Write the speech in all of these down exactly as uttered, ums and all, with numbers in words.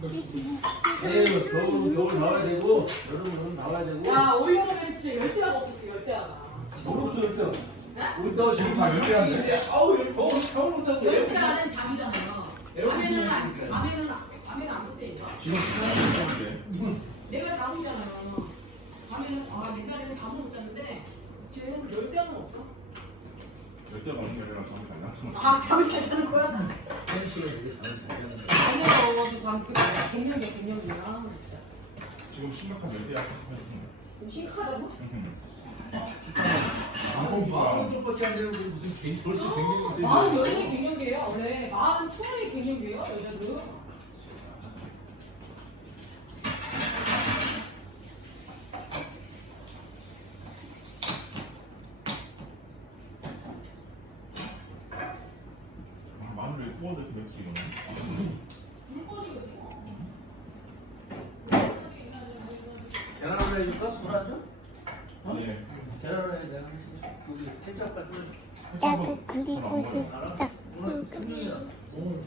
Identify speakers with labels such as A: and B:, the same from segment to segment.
A: 에이, 겨울 겨울 나와야 되고 여름은 나와야 되고.
B: 야, 올여름에 진짜 열대야가 없었어, 열대야가.
A: 모르겠어 열대.
B: 네?
A: 우리 너 지금 다 열대한데. 아우 열 겨울 겨울 못하고.
B: 열대야는 잠이잖아요. 밤에는 안,
A: 그래.
B: 밤에는 안- 밤에는 안 떴대니까.
C: 지금 시간이
B: 내가 자고 있잖아요. 밤에는 아 옛날에는 잠을 못 잤는데 지금 열대야는 없어.
C: 열대가 없는 게 아니라 잠이 잘 나.
B: 아 잠을 잘 자는 거야?
A: 현 씨가 되게 잠을 잘 자는데.
B: 아니요, 저잠 갱년기야 갱년기야. 진짜.
C: 지금 심각한 열대야.
B: 좀 심각하다고?
C: 방송기가
A: 마흔 밖에 안 되는 게 무슨 개인 돌씨 갱년이 있어요.
B: 마흔 여전히 갱년기예요. 원래 마흔 초에 갱년기예요 여자도.
C: 마늘을 구워도 이렇게 맵지 이거는.
B: 불 꺼지고 지금.
A: 계란 후라이 해줄까? 술 한 잔? 어?
C: 네.
A: 계란 후라이 내가 여기 케찹 같은.
D: 나도 그리고 싶다.
A: 알아? 오늘 금요일이야. 오.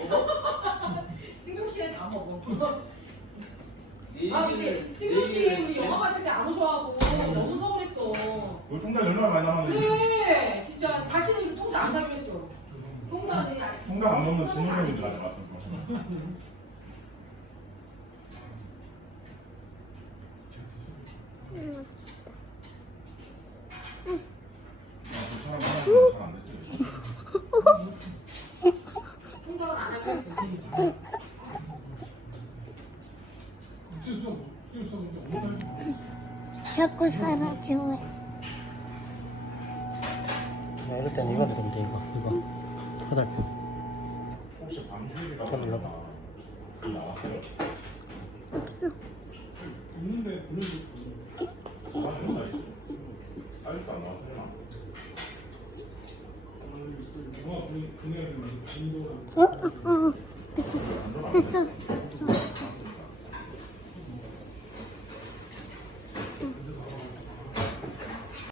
B: 승용 씨는 다 먹어.
A: 내일
B: 아 근데 승용 씨 우리 영화 봤을 때 안 오셔가지고 너무 서운했어.
C: 우리 통닭 얼마나 많이 남았는데.
B: 그래 진짜 다시는 이제 통닭 안 가기로 했어. 통닭은 이제
C: 통닭 안 먹는 진영형인 줄 알았어.
D: 응.
C: 그 사람 하나도 잘안 됐어요.
B: 통닭은 안 하기로 했어.
D: 자꾸 사라져.
E: 나 이럴 땐 이거 넣으면 돼 이거 이거 화살표.
C: 혹시 방송이라고
E: 더 눌러.
C: 나왔어요?
D: 없어.
C: 있는데 그래도 아 얼마나 있어? 아직도 안 나왔어요.
D: 어, 어, 어. 됐어. 됐어.